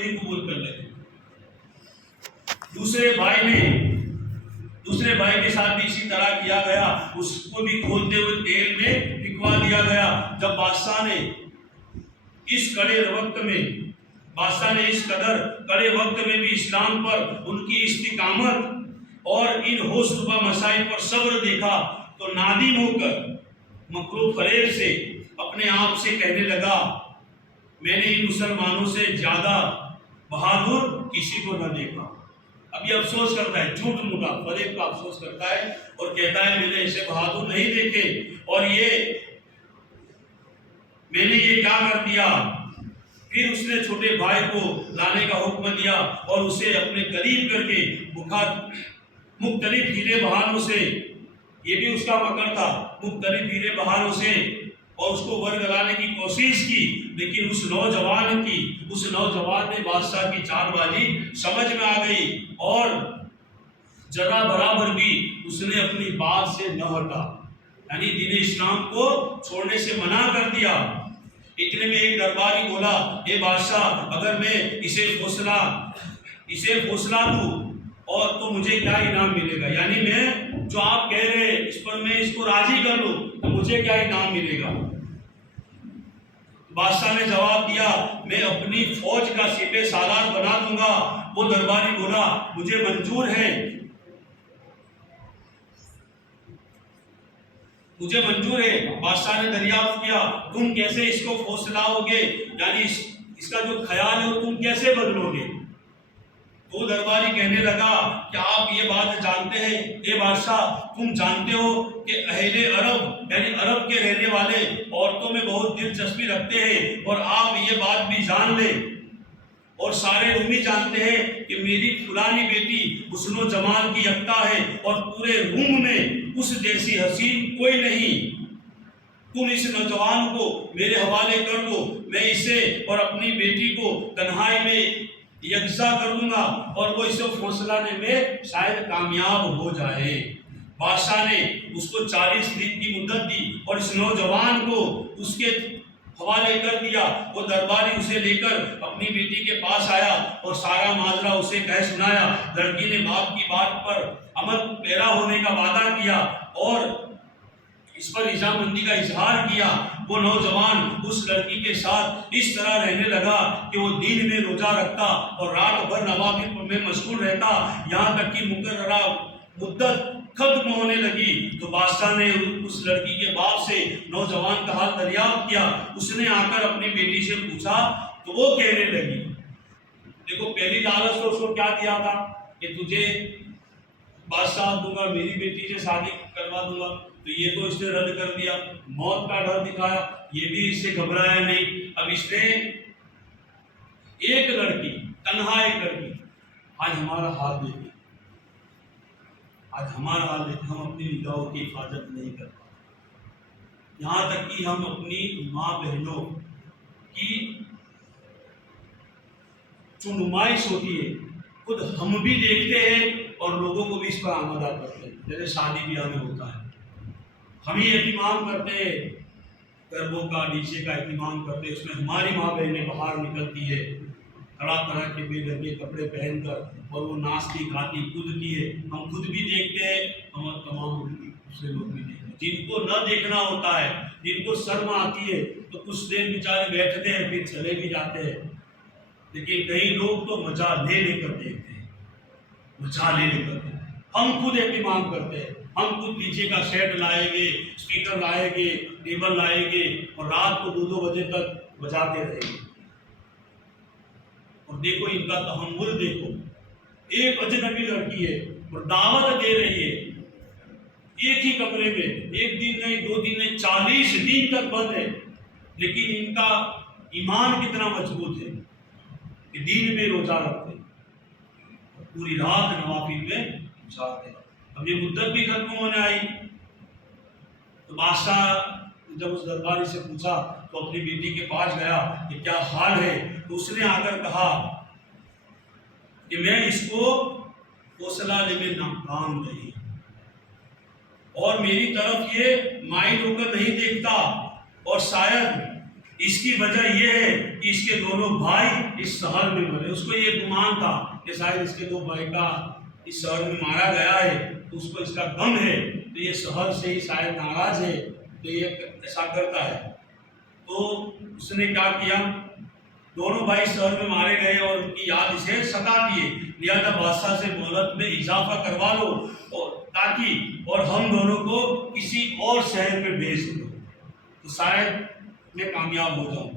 وہی قبول کر لے. دوسرے بھائی کے ساتھ بھی اسی طرح کیا گیا، اس کو بھی کھولتے ہوئے تیل میں پھینکوا دیا گیا. جب بادشاہ نے اس قدر کڑے وقت میں بھی اسلام پر ان کی استقامت اور ان ہوش ربا مسائل پر صبر دیکھا تو نادم ہو کر مکروہ فریب سے اپنے آپ سے کہنے لگا، میں نے ان مسلمانوں سے زیادہ بہادر کسی کو نہ دیکھا. اب یہ افسوس کرتا ہے، جھوٹ موٹا فریب کا افسوس کرتا ہے اور کہتا ہے میں نے ایسے بہادر نہیں دیکھے، اور میں نے یہ کیا کر دیا. پھر اس نے چھوٹے بھائی کو لانے کا حکم دیا اور اسے اپنے قریب کر کے مختلف ہیلے بہانوں سے، یہ بھی اس کا مکر تھا، مختلف ہیلے بہانوں سے اور اس کو ورگلانے کی کوشش کی. لیکن اس نوجوان نے بادشاہ کی چال بازی سمجھ میں آ گئی اور ذرا برابر بھی اس نے اپنی بات سے نہ ہٹا، یعنی دین اسلام کو چھوڑنے سے منع کر دیا. اتنے میں ایک درباری بولا، اے بادشاہ، اگر میں اسے فیصلہ دوں اور تو مجھے کیا انعام ملے گا؟ یعنی میں جو آپ کہہ رہے ہیں اس پر میں اس کو راضی کر لوں تو مجھے کیا انعام ملے گا؟ بادشاہ نے جواب دیا، میں اپنی فوج کا سپہ سالار بنا دوں گا. وہ درباری بولا، مجھے منظور ہے. بادشاہ نے دریافت کیا، تم کیسے اس کو فوسلاؤ گے، یعنی اس کا جو خیال ہے وہ تم کیسے بدلو گے؟ تو درباری کہنے لگا کہ آپ یہ بات جانتے ہیں اے بادشاہ، تم جانتے ہو کہ اہل عرب یعنی عرب کے رہنے والے عورتوں میں بہت دلچسپی رکھتے ہیں، اور آپ یہ بات بھی جان لیں اور سارے رومی جانتے ہیں کہ میری فلانی بیٹی حسن و جمال کی یکتا ہے اور پورے روم میں اس جیسی حسین کوئی نہیں. تم اس نوجوان کو میرے حوالے کر دو، میں اسے اور اپنی بیٹی کو تنہائی میں یکجا کر دوں گا اور وہ اسے فوسلانے میں شاید کامیاب ہو جائے. بادشاہ نے اس کو 40 دن کی مدت دی اور اس نوجوان کو اس کے حوالے کر دیا. وہ درباری اسے لے کر اپنی بیٹی کے پاس آیا اور سارا ماجرا اسے کہہ سنایا. لڑکی نے باپ کی بات پر عمل پیرا ہونے کا وعدہ کیا اور اس پر رضامندی کا اظہار کیا. وہ نوجوان اس لڑکی کے ساتھ اس طرح رہنے لگا کہ وہ دن میں روزہ رکھتا اور رات بھر نوافل میں مشغول رہتا، یہاں تک کہ مقررہ مدت ختم ہونے لگی. تو بادشاہ نے اس لڑکی کے باپ سے نوجوان کا حال دریافت کیا. اس نے آ کر اپنی بیٹی سے پوچھا تو وہ کہنے لگی، دیکھو پہلی لالچ تو اس کو کیا دیا تھا کہ تجھے بادشاہ دوں گا، میری بیٹی سے شادی کروا دوں گا، تو یہ تو اس نے رد کر دیا. موت کا ڈر دکھایا، یہ بھی اس سے گھبرایا نہیں. اب اس نے تنہا ایک لڑکی، آج ہمارا حال دیکھیں، ہم اپنی نگاہوں کی حفاظت نہیں کر پاتے، یہاں تک کہ ہم اپنی ماں بہنوں کی جو نمائش ہوتی ہے خود ہم بھی دیکھتے ہیں اور لوگوں کو بھی اس پر آمادہ کرتے ہیں. جیسے شادی بیاہ میں ہوتا ہے، ہم ہی اہتمام کرتے ہیں، گربوں کا نیچے کا اہتمام کرتے ہیں، اس میں ہماری ماں بہنیں باہر نکلتی ہے طرح طرح کے بے ڈھنگے کپڑے پہن کر، اور وہ ناچتی گاتی کودتی ہے. ہم خود بھی دیکھتے ہیں اور تمام دوسرے لوگ بھی دیکھتے ہیں. جن کو نہ دیکھنا ہوتا ہے، جن کو شرم آتی ہے تو کچھ دیر بیچارے بیٹھتے ہیں پھر چلے بھی جاتے ہیں. لیکن کئی لوگ تو مزہ لے کر دیکھتے ہیں، مزہ لے کر دیکھتے ہیں. ہم خود اہتمام کرتے ہیں، ہم خود نیچے کا سیٹ لائیں گے، اسپیکر لائیں گے، ٹیبل لائیں گے اور رات کو 2 بجے تک بجاتے رہیں گے. اور دیکھو ان کا تحمل دیکھو، ایک اجنبی لڑکی ہے اور دعوت دے رہی ہے ایک ہی کمرے میں، 1 دن نہیں 2 دن نہیں 40 دن تک بند ہے. لیکن ان کا ایمان کتنا مضبوط ہے کہ دن میں روزہ رکھتے اور پوری رات نوافل میں گزارتے. اب یہ مدت بھی ختم ہونے آئی تو بادشاہ جب اس درباری سے پوچھا تو اپنی بیٹی کے پاس گیا کہ کیا حال ہے. تو اس نے آ کر کہا کہ میں اس کو فوسلانے میں ناکام نہیں اور میری طرف یہ مائل ہو کر نہیں دیکھتا اور شاید اس کی وجہ یہ ہے کہ اس کے دونوں بھائی اس شہر میں مرے. اس کو یہ گمان تھا کہ شاید اس کے دو بھائی کا اس شہر میں مارا گیا ہے، تو اس کو اس کا غم ہے، تو یہ شہر سے ہی شاید ناراض ہے، تو یہ ایسا کرتا ہے. تو اس نے کیا کیا، دونوں بھائی شہر میں مارے گئے اور ان کی یاد اسے ستاتی ہے، لہذا بادشاہ سے مہلت میں اضافہ کروا لو تاکہ اور ہم دونوں کو کسی اور شہر میں بھیج دو تو شاید میں کامیاب ہو جاؤں.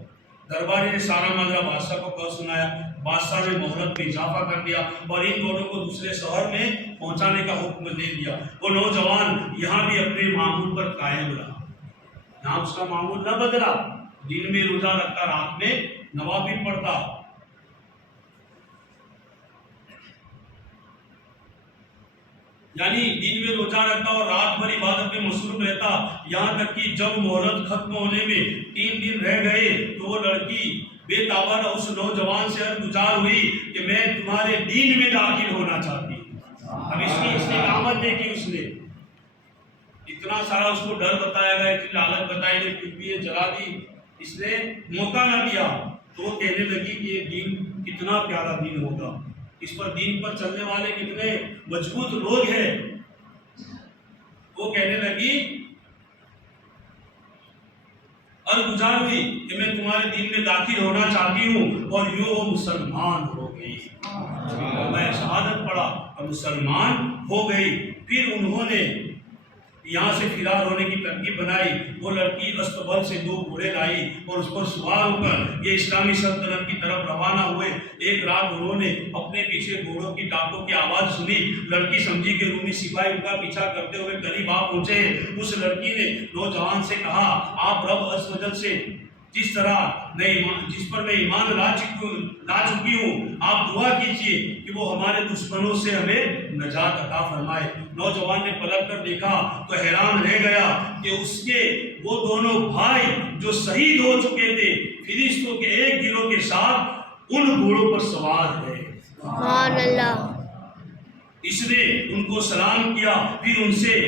درباری نے سارا ماجرا بادشاہ کو کہہ سنایا. بادشاہ نے مہلت میں اضافہ کر دیا اور ان دونوں کو دوسرے شہر میں پہنچانے کا حکم دے دیا. وہ نوجوان یہاں بھی اپنے معمول پر قائم رہا، یہاں اس کا معمول نہ بدلا، دن میں روزہ رکھتا، رات میں نوافل پڑھتا. یعنی دن میں روزہ رکھتا اور رات بھر عبادت میں مصروف رہتا، یہاں تک کہ جب مہلت ختم ہونے میں 3 دن رہ گئے تو وہ لڑکی بے تابانہ اس نوجوان سے گزار ہوئی کہ میں تمہارے دین میں داخل ہونا چاہتی ہوں. اب اس کی استقامت دیکھی اس نے، اتنا سارا اس کو ڈر بتایا گیا، اتنی لالچ بتائی گئی، پھر بھی یہ جلا دی، اس نے موقع نہ دیا. تو وہ کہنے لگی کہ یہ دین کتنا پیارا دین ہوگا، اس پر دین پر چلنے والے کتنے مضبوط لوگ ہیں. وہ کہنے لگی اور گزار ہوئی کہ میں تمہارے دین میں داخل ہونا چاہتی ہوں، اور یوں وہ مسلمان ہو گئی. میں شہادت پڑھا اور مسلمان ہو گئی. پھر انہوں نے یہاں سے فرار ہونے کی ترکیب بنائی. وہ لڑکی استبل سے 2 گھوڑے لائی اور اس پر سوار ہو کر یہ اسلامی سلطنت کی طرف روانہ ہوئے. ایک رات انہوں نے اپنے پیچھے گھوڑوں کی ٹانکوں کی آواز سنی. لڑکی سمجھی کہ رومی سپاہی ان کا پیچھا کرتے ہوئے قریب آ پہنچے. اس لڑکی نے نوجوان سے کہا، آپ رب عز و جل سے جس پر میں ایمان لا چکی ہوں، آپ دعا کیجئے کہ وہ ہمارے دشمنوں سے ہمیں نجات عطا فرمائے. نوجوان نے پلٹ کر دیکھا تو حیران رہ گیا کہ اس کے وہ دونوں بھائی جو شہید ہو چکے تھے فلسطینیوں کے ایک گروہ کے ساتھ ان گھوڑوں پر سوار ہے. سبحان اللہ. اس نے ان کو سلام کیا، پھر ان سے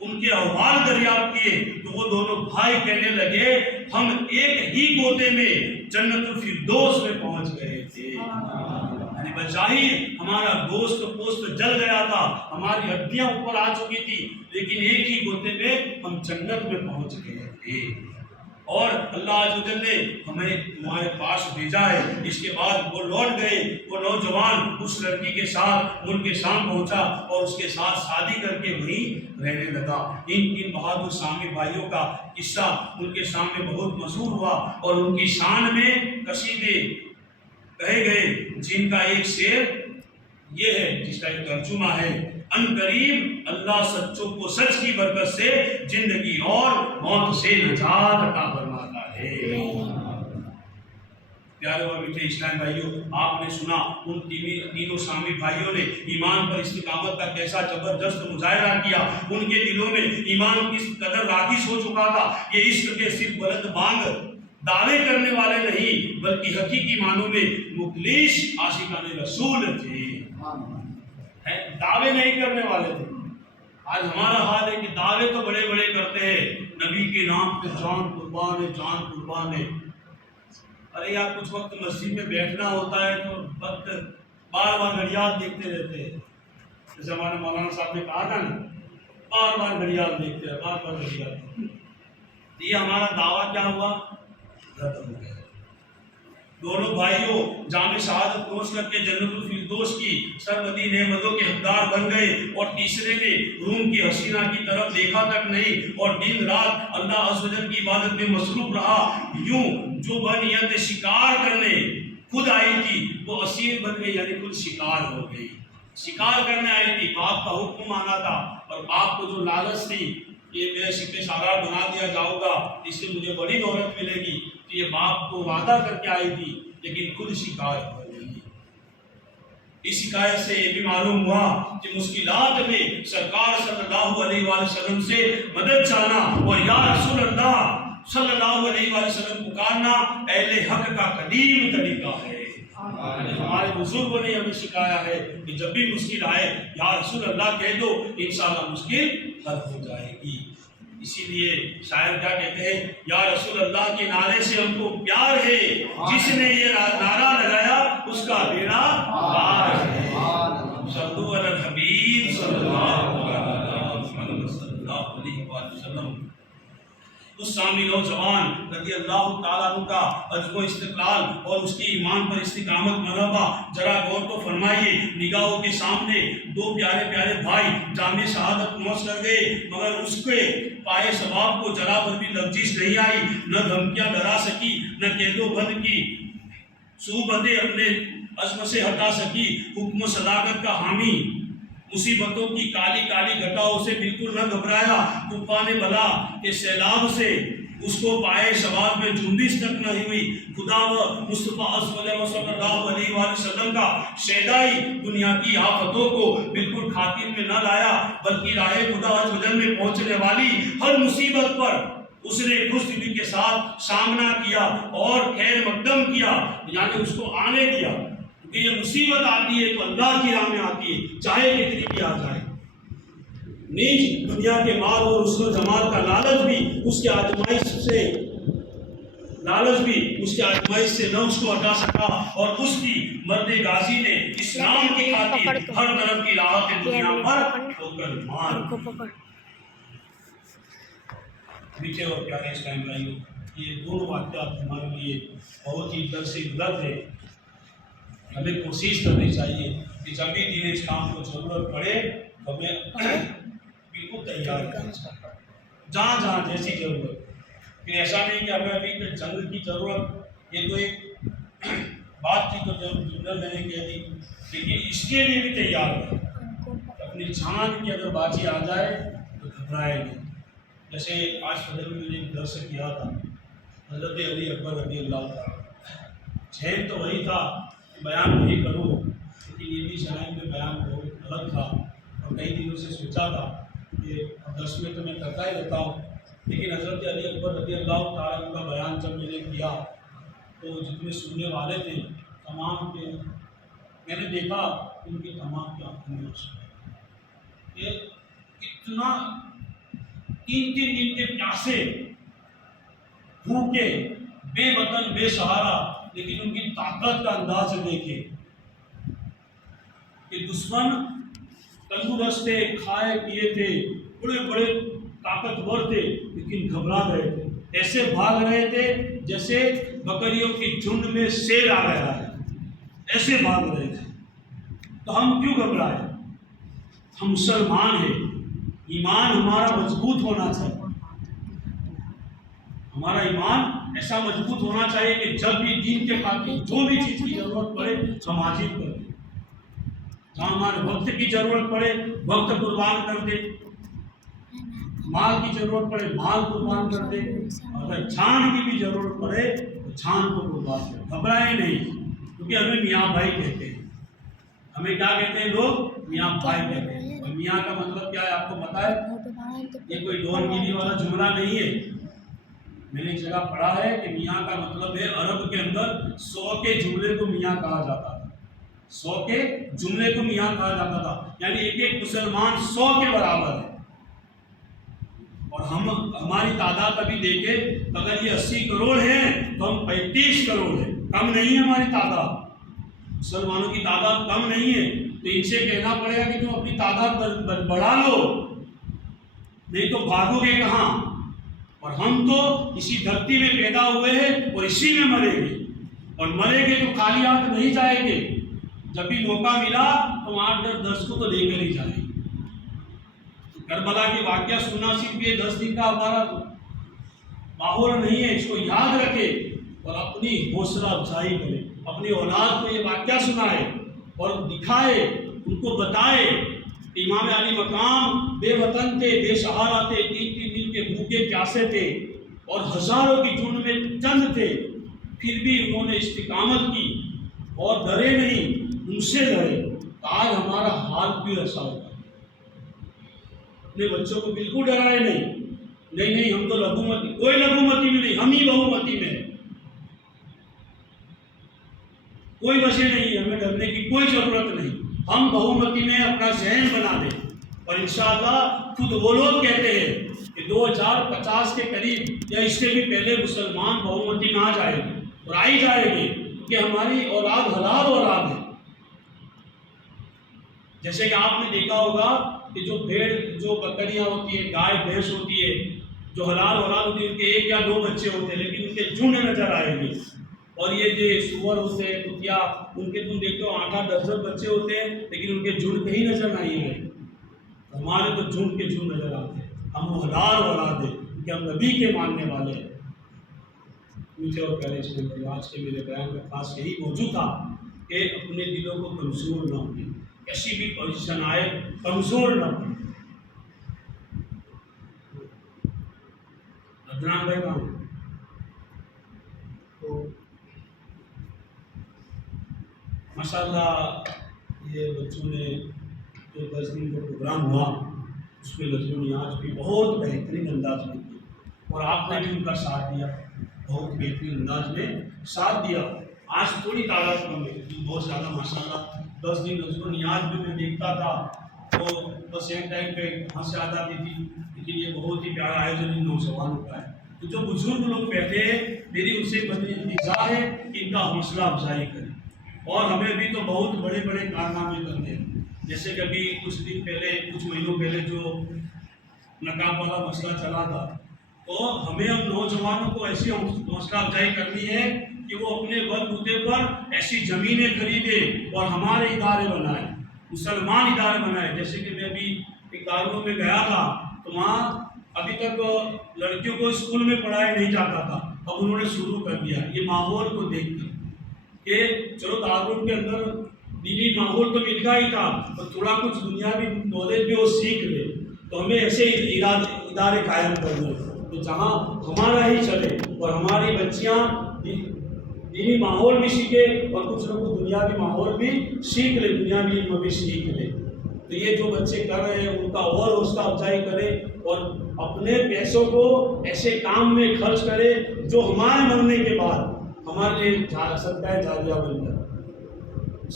ان کے احوال دریافت کیے تو وہ دونوں بھائی کہنے لگے، ہم ایک ہی گوتے میں جنت الفردوس میں پہنچ گئے تھے. یعنی بظاہر ہمارا گوشت پوست جل گیا تھا، ہماری ہڈیاں اوپر آ چکی تھی، لیکن ایک ہی گوتے میں ہم جنت میں پہنچ گئے تھے. اور اللہ عز و جل نے ہمیں تمہارے پاس بھیجا ہے. اس کے بعد وہ لوٹ گئے. وہ نوجوان اس لڑکی کے ساتھ ملک شام پہنچا اور اس کے ساتھ شادی کر کے وہیں رہنے لگا. ان بہادر شامی بھائیوں کا قصہ ان کے سامنے بہت مشہور ہوا اور ان کی شان میں قصیدے کہے گئے، جن کا ایک شعر یہ ہے جس کا ایک ترجمہ ہے، ان قریب اللہ سچوں کو سچ کی برکت سے زندگی اور موت سے نجات عطا فرماتا ہے. پیارے اور میٹھے اسلام بھائیوں، آپ نے سنا ان تینوں شامی بھائیوں نے ایمان پر استقامت کا کیسا زبردست مظاہرہ کیا. ان کے دلوں میں ایمان کس قدر راکش ہو چکا تھا. یہ عشق کے صرف بلند بانگ دعوے کرنے والے نہیں بلکہ حقیقی معنوں میں مخلص عاشقان رسول تھے، دعوے نہیں کرنے والے تھے. آج ہمارا حال ہے کہ دعوے تو بڑے بڑے کرتے ہیں، نبی کے نام پہ جان قربان ہے، جان قربان ہے. ارے یار کچھ وقت مسجد میں بیٹھنا ہوتا ہے تو وقت بار بار گھڑیال دیکھتے رہتے ہیں. جیسے ہمارے مولانا صاحب نے کہا تھا نا، بار بار گھڑیال دیکھتے ہیں، بار بار گھڑیال. یہ ہمارا دعویٰ کیا ہوا؟ ختم ہو گیا. دونوں بھائیوں جامع شہادت نوش کر کے جنت الفردوس کی سرمدی نعمتوں کے حقدار بن گئے. اور تیسرے نے روم کی حسینہ کی طرف دیکھا تک نہیں اور دن رات اللہ عز و جل کی عبادت میں مصروف رہا. یوں جو بنیت شکار کرنے خود آئی تھی وہ اسیر بن گئی، یعنی خود شکار ہو گئی. شکار کرنے آئی تھی، باپ کا حکم مانا تھا، اور باپ کو جو لالچ تھی کہ میں شکار سالار بنا دیا جاؤں گا، اس سے مجھے بڑی دولت ملے گی، تو یہ باپ کو وعدہ کر کے آئی تھی لیکن خود شکار ہو گئی. اس شکایت سے یہ بھی معلوم ہوا کہ مشکلات میں سرکار صلی اللہ علیہ وآلہ وسلم سے مدد چاہنا اور یا رسول اللہ صلی اللہ علیہ وآلہ وسلم پکارنا اہل حق کا قدیم طریقہ ہے. ہمارے بزرگوں نے ہمیں سکھایا ہے کہ جب بھی مشکل آئے یا رسول اللہ کہہ دو، انشاءاللہ مشکل حل ہو جائے گی. اسی لیے شاعر کیا کہتے ہیں، یا رسول اللہ کے نعرے سے ہم کو پیار ہے، جس نے یہ نعرہ لگایا اس کا بیڑا پار ہے۔ صلو علی الحبیب صلی اللہ علیہ وسلم۔ اس سامنے نوجوان رضی اللہ تعالیٰ عنہ کا عزم و استقلال اور اس کی ایمان پر استقامت مرحبا ذرا غور تو فرمائیے۔ نگاہوں کے سامنے دو پیارے پیارے بھائی جامع شہادت نوش کر گئے، مگر اس کے پائے ثواب کو ذرا پر بھی لغزش نہیں آئی، نہ دھمکیاں ڈرا سکی، نہ قید و بند کی صوبتیں اپنے عزم سے ہٹا سکی۔ حکم و صداقت کا حامی مصیبتوں کی کالی کالی گھٹاؤں سے بالکل نہ گھبرایا۔ طوفان بلا کے سیلاب سے اس کو پائے ثواب میں جنبش تک نہیں ہوئی۔ خدا و مصطفیٰ صلی اللہ علیہ وسلم کا شیدائی دنیا کی آفتوں کو بالکل خاطر میں نہ لایا، بلکہ راہ خدا عز و جل میں پہنچنے والی ہر مصیبت پر اس نے خوش دلی کے ساتھ سامنا کیا اور خیر مقدم کیا، یعنی اس کو آنے دیا۔ کہ یہ مصیبت آتی ہے تو اللہ کی راہ میں آتی ہے، چاہے کتنی بھی آ جائے۔ نیج دنیا کے مال اور حسن و جمال کا لالچ بھی اس کے آزمائش سے نہ اس کو ہٹا سکا، اور اس کی مرد غازی نے اسلام کی خاطر ہر طرف کی راحت دنیا پر ہو کر مار۔ میٹھے اور پیارے اسلام بھائیوں، یہ دونوں واقعات ہمارے لیے بہت ہی درس عبرت ہے۔ ہمیں کوشش کرنی چاہیے کہ جب بھی دین اسلام کو ضرورت پڑے ہمیں بالکل تیار کرنا چاہیے، جہاں جہاں جیسی ضرورت۔ پھر ایسا نہیں کہ ہمیں ابھی جنگ کی ضرورت، یہ تو ایک بات تھی تو جنرل میں نے کہہ دی، لیکن اس کے لیے بھی تیار ہے۔ اپنی جان کی اگر بازی آ جائے تو گھبرائے نہیں۔ جیسے آج فجر میں نے ایک درس کیا تھا حضرت علی اکبر رضی اللہ تعالیٰ، ذہن تو وہی تھا بیان وہی کروں، لیکن یہ بھی ذہن میں بیان بہت غلط تھا، اور کئی دنوں سے سوچا تھا کہ درس میں تو میں کرتا ہی رہتا ہوں، لیکن حضرت علی اکبر رضی اللہ تعالیٰ عنہ کا بیان جب میں نے کیا تو جتنے سننے والے تھے تمام کے میں نے دیکھا ان کی تمام کی آنکھوں میں آنسو کہ اتنا تین دن کے پیاسے بھوکے بے وطن بے سہارا، لیکن ان کی طاقت کا انداز دیکھے کہ دشمن تندرست تھے، کھائے پیے تھے، بڑے بڑے طاقتور تھے، لیکن گھبرا رہے تھے، ایسے بھاگ رہے تھے جیسے بکریوں کی جھنڈ میں شیر آ گیا ہے، ایسے بھاگ رہے تھے۔ تو ہم کیوں گھبرائے؟ ہم مسلمان ہیں، ایمان ہمارا مضبوط ہونا چاہیے، ہمارا ایمان ایسا مضبوط ہونا چاہیے کہ جب بھی دین کے خاطر جو بھی چیز کی ضرورت پڑے ہم حاضر کریں، جہاں ہمارے وقت کی ضرورت پڑے وقت قربان کر دے، مال کی ضرورت پڑے مال قربان کر دے، اگر جان کی بھی ضرورت پڑے تو جان کو قربان کرے، گھبرائے نہیں، کیونکہ ہمیں میاں بھائی کہتے ہیں۔ ہمیں کیا کہتے ہیں لوگ؟ میاں بھائی کہتے ہیں۔ اور میاں کا مطلب کیا ہے آپ کو پتا ہے؟ یہ کوئی ڈون گیری والا جملہ نہیں ہے، میں نے ایک جگہ پڑھا ہے کہ میاں کا مطلب ہے عرب کے اندر 100 کے جملے کو میاں کہا جاتا تھا، 100 کے جملے کو میاں کہا جاتا تھا، یعنی ایک ایک مسلمان 100 کے برابر ہے۔ اور ہماری تعداد ابھی دیکھیں، اگر یہ 80 کروڑ ہیں تو ہم 35 کروڑ ہیں، کم نہیں ہے ہماری تعداد، مسلمانوں کی تعداد کم نہیں ہے۔ تو ان سے کہنا پڑے گا کہ تم اپنی تعداد بڑھا لو، نہیں تو بھاگو گے کہاں؟ اور ہم تو اسی دھرتی میں پیدا ہوئے ہیں اور اسی میں مریں گے، اور مریں گے تو خالی ہاتھ نہیں جائیں گے، جب بھی موقع ملا تو 8-10 کو تو لے کر ہی جائیں گے۔ کربلا کے واقعہ سننا صرف یہ 10 دن کا ہمارا ماحول نہیں ہے، اس کو یاد رکھے اور اپنی حوصلہ افزائی کرے، اپنی اولاد کو یہ واقعہ سنائے اور دکھائے، ان کو بتائے کہ امام علی مقام بے وطن تھے، بے سہارا تھے، 3 دن کے بھوکے پیاسے تھے اور ہزاروں کی جھنڈ میں چند تھے، پھر بھی انہوں نے استقامت کی اور ڈرے نہیں، ان سے لڑے۔ آج ہمارا حال بھی ایسا ہوتا ہے، اپنے بچوں کو بالکل ڈرائے نہیں ہم تو لگومتی، کوئی لگومتی میں نہیں، ہم ہی بہومتی میں، کوئی وجہ نہیں، ہمیں ڈرنے کی کوئی ضرورت نہیں، ہم بہومتی میں اپنا ذہن بنا دیں اور انشاءاللہ خود وہ لوگ کہتے ہیں کہ 2050 کے قریب یا اس سے بھی پہلے مسلمان بہومتی میں آ جائے گی اور آئی جائے گی کہ ہماری اولاد حلال اولاد ہے. جیسے کہ آپ نے دیکھا ہوگا کہ جو بھیڑ جو بکریاں ہوتی ہیں گائے بھینس ہوتی ہے جو حلال اولاد ہوتی ہے ان کے 1 یا 2 بچے ہوتے ہیں لیکن ان کے جھنڈ نظر آئے گی. اور یہ جو سور ہوتے ہیں کتیا ان کے تم دیکھتے ہو 8-8 10 بچے ہوتے ہیں لیکن ان کے جھنڈ کہیں نظر نہیں آئے. ہمارے تو جھنڈ کے جھنڈ نظر آتے ہیں. ہم حلال اولاد ہیں کہ ہم نبی کے ماننے والے ہیں. میٹھے اور پیارے اسلام بھائی آج کے میرے بیان کا خاص یہی موضوع تھا کہ اپنے دلوں کو کمزور نہ ہوئے کیسی بھی پوزیشن آئے کمزور نہ ہوئے. عدنان بھائی کہاں تو ماشاءاللہ یہ بچوں نے جو 10 دن کا پروگرام ہوا اس میں بچوں نے آج بھی بہت بہترین انداز میں کیا اور آپ نے بھی ان کا ساتھ دیا بہت بہترین انداز میں ساتھ دیا. آج تھوڑی تعداد کم ہے بہت زیادہ ماشاءاللہ 10 دن بچوں نے آج بھی میں دیکھتا تھا تو بس ایک ٹائم پہ کہاں سے آ جاتی تھی لیکن یہ بہت ہی پیارا آیوجن ان نوجوانوں کا ہے. تو جو بزرگ لوگ بیٹھے ہیں میری ان سے بڑی انتظار ہے کہ ان کا حوصلہ افزائی کریں اور ہمیں بھی تو بہت بڑے بڑے کارنامے کرنے ہیں. جیسے کہ ابھی کچھ دن پہلے کچھ مہینوں پہلے جو نقاب والا مسئلہ چلا تھا تو ہمیں ہم نوجوانوں کو ایسی حوصلہ افزائی کرنی ہے کہ وہ اپنے بلبوتے پر ایسی زمینیں خریدے اور ہمارے ادارے بنائے مسلمان ادارے بنائے. جیسے کہ میں ابھی اداروں میں گیا تھا تو وہاں ابھی تک لڑکیوں کو اسکول میں پڑھایا نہیں جاتا تھا اب انہوں نے شروع کر دیا. یہ ماحول کو دیکھ کر کہ چلو دارالعلوم کے اندر دینی ماحول تو ملتا ہی تھا اور تھوڑا کچھ دنیاوی نالج بھی وہ سیکھ لے تو ہمیں ایسے ادارے قائم کرنے تو جہاں ہمارا ہی چلے اور ہماری بچیاں دینی ماحول بھی سیکھے اور کچھ لوگ دنیاوی ماحول بھی سیکھ لے دنیاوی علم بھی سیکھ لے. تو یہ جو بچے کر رہے ہیں ان کا اور حوصلہ افزائی کرے اور اپنے پیسوں کو ایسے کام میں خرچ کرے جو ہمارے مرنے کے بعد ہمارے لیے صدقہ جاریہ بن جائے.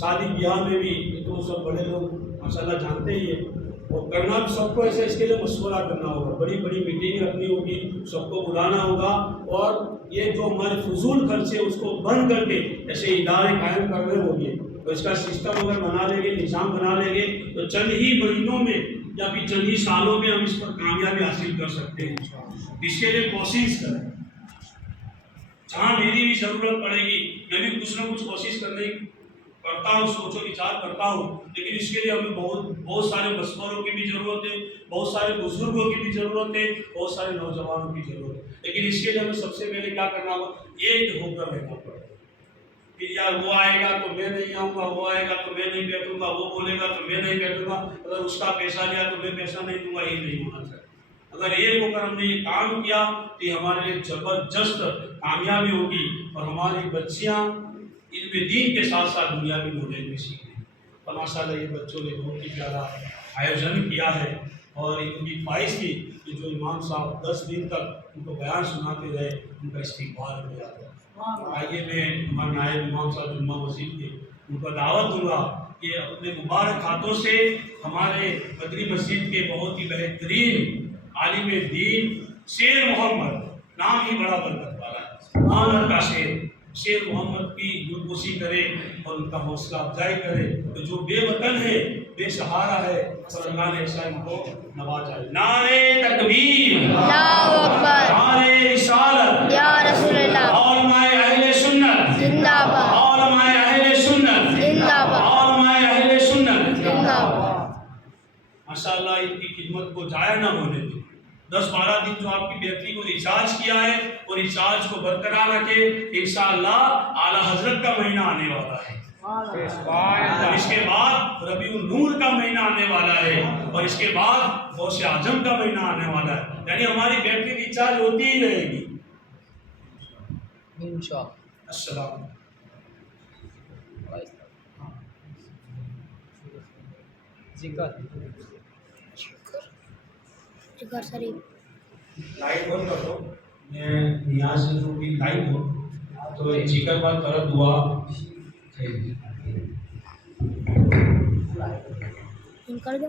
شادی بیاہ میں بھی تو سب بڑے لوگ ماشاءاللہ جانتے ہی ہیں اور کرنا بھی سب کو ایسے اس کے لیے مشورہ کرنا ہوگا بڑی بڑی میٹنگ رکھنی ہوگی سب کو بلانا ہوگا اور یہ جو ہمارے فضول خرچے اس کو بند کر کے ایسے ادارے قائم کرنے ہوں گے. تو اس کا سسٹم اگر بنا لیں گے نظام بنا لیں گے تو چند ہی مہینوں میں یا پھر چند ہی سالوں میں ہم اس پر کامیابی حاصل کر سکتے ہیں. اس کے لیے کوشش کریں جہاں میری بھی ضرورت پڑے گی میں بھی کچھ نہ کچھ کوشش کرتا ہوں سوچ و وچار کرتا ہوں لیکن اس کے لیے ہمیں بہت سارے مشوروں کی بھی ضرورت ہے بہت سارے بزرگوں کی بھی ضرورت ہے بہت سارے نوجوانوں کی ضرورت ہے. لیکن اس کے لیے ہمیں سب سے پہلے کیا کرنا ہوگا ایک ہو کر رہنا پڑے گا کہ یار وہ آئے گا تو میں نہیں آؤں گا وہ آئے گا تو میں نہیں بیٹھوں گا وہ بولے گا تو میں نہیں بیٹھوں گا اگر اس کا پیسہ لیا تو میں پیسہ نہیں دوں گا یہ نہیں ہونا چاہیے. اگر ایک ہو کر ہم نے یہ کام کیا تو یہ ہمارے لیے زبردست کامیابی ہوگی اور ہماری بچیاں علم دین کے ساتھ ساتھ دنیاوی نالج بھی سیکھیں. اور ماشاءاللہ یہ بچوں نے بہت ہی پیارا آیوجن کیا ہے اور ان کی خواہش تھی کہ جو امام صاحب 10 دن تک ان کو بیان سناتے رہے ان کا استقبال ہو جاتا ہے. آئیے میں ہمارے نائب امام صاحب جمعہ مسجد کے ان کو دعوت دوں گا کہ اپنے مبارک ہاتھوں سے ہمارے مدنی مسجد کے بہت ہی بہترین عالم دین شیر محمد نام ہی بڑا برکت والا ہے محمد کا شیر محمد کی گلگوشی کرے اور ان کا حوصلہ افزائی کرے تو جو بے وطن ہے بے سہارا ہے اور اللہ نے ایسا ان کو نوازا ہے. نعرے تکبیر اللہ اکبر نعرے رسالت یا رسول اللہ علماء اہل سنت زندہ باد علماء اہل سنت زندہ باد علماء اہل سنت. زندہ باد. ماشاءاللہ ان کی خدمت کو ضائع نہ ہونے دیں. 10-12 دن جو آپ کی بیٹری کو ریچارج کیا ہے اور ریچارج کو برقرار رکھے انشاءاللہ اعلیٰ حضرت کا مہینہ آنے والا ہے اور اس کے بعد ربیع النور کا مہینہ آنے والا ہے اور اس کے بعد غوث اعظم کا مہینہ آنے والا ہے. یعنی ہماری بیٹری ریچارج ہوتی ہی رہے گی انشاءاللہ. السلام ذکر شریف لائٹ بند کر دو میں نیاز سے جو بھی لائٹ ہو تو ذکر بات کر دعا کر دو